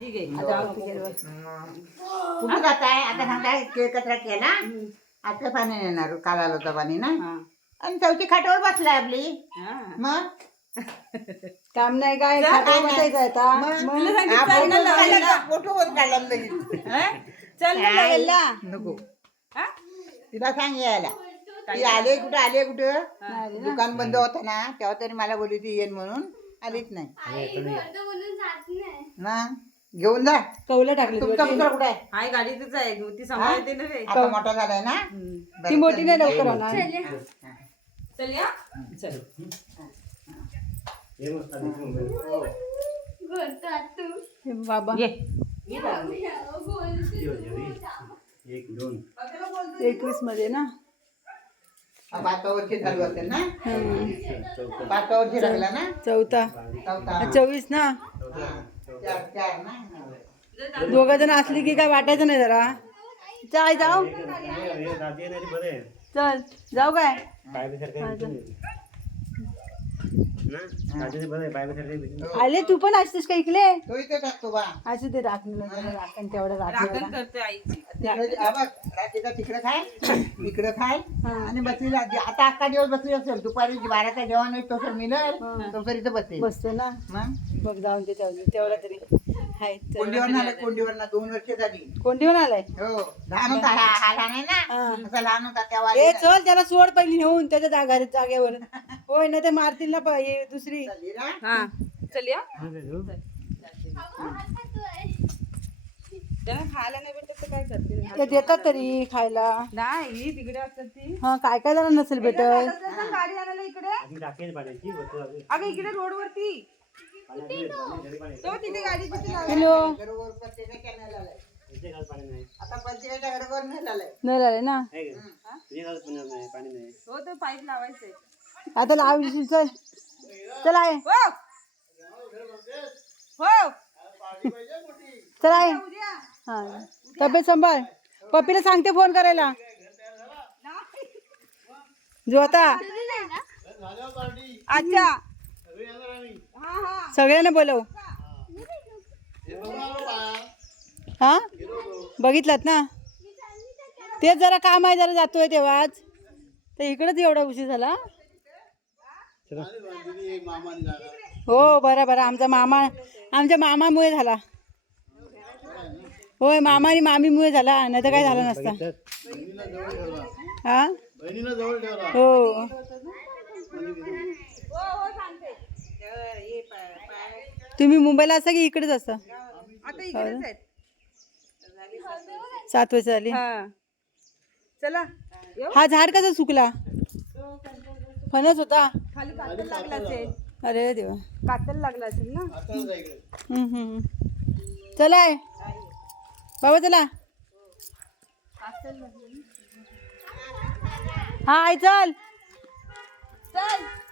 आता सांगताय केळ केला आता येणार काल ना आणि चौथी खाटावर बसलाय आपली मग काम नाही काय चल ना नको तिला सांग यायला ती आले कुठं आले कुठं दुकान बंद होतं ना तेव्हा तरी मला बोलू होती येईन म्हणून आलीच नाही घेऊन जा कवलं टाकलं तुमचा कुत्रा कुठे आहे हाय गाडीतच आहे ती सांभाळते ना रे आता मोठा झालाय ना ती मोठी नाही लवकर होणार चल चल हो. बाबा एकवीस मध्ये ना बाकावरची चालू असेल ना बाकावरची लागला ना चौथा चौथा चोवीस ना दोघ जण असली की काय वाटायचं नाही जरा चाय जाऊ चल जाऊ काय आले तू पण असतेस का इकडे असू ते राखण तेवढं राखण करते आईची तिकडे तिकडे खाय इकडे खाय आणि बसलेला आता अख्खा दिवस बसली असेल दुपारी बाराचा जेवण येईल मी मिळेल तसं बसते बसतो ना मग जाऊन ते तेवढा तरी कोंडीवर आलाय कोंडीवर ना दोन वर्ष झाली कोंडीवर आलाय हो लहान होता लहान ना होता तेव्हा ए चल त्याला सोड पहिली नेऊन त्याच्या जागा जागेवर होय ना ते मारतील ना दुसरी चल खायला नाही भेटत काय देतात तरी खायला नाही तिकडे असतात काय काय झालं नसेल भेटत गाडी इकडे अगं इकडे रोडवरती हॅलो आता चल चल आहे हो. हो. चल आहे हा तब्येत सांभाळ पप्पीला सांगते फोन करायला जो आता अच्छा सगळ्यांना बोलव हा बघितलात ना तेच जरा काम आहे जरा जातोय तेव्हाच तर इकडंच एवढा उशीर झाला हो बरं बरं आमचा मामा आमच्या मामामुळे झाला होय मामा आणि मामीमुळे झाला नाही तर काय झालं नसता हा हो तुम्ही मुंबईला असा की इकडेच असा सात वर्ष झाली चला हा झाड कसा सुकला फणस होता खाली लागला अरे देवा कातल लागला असेल ना चला बाबा चला हा आई चल चल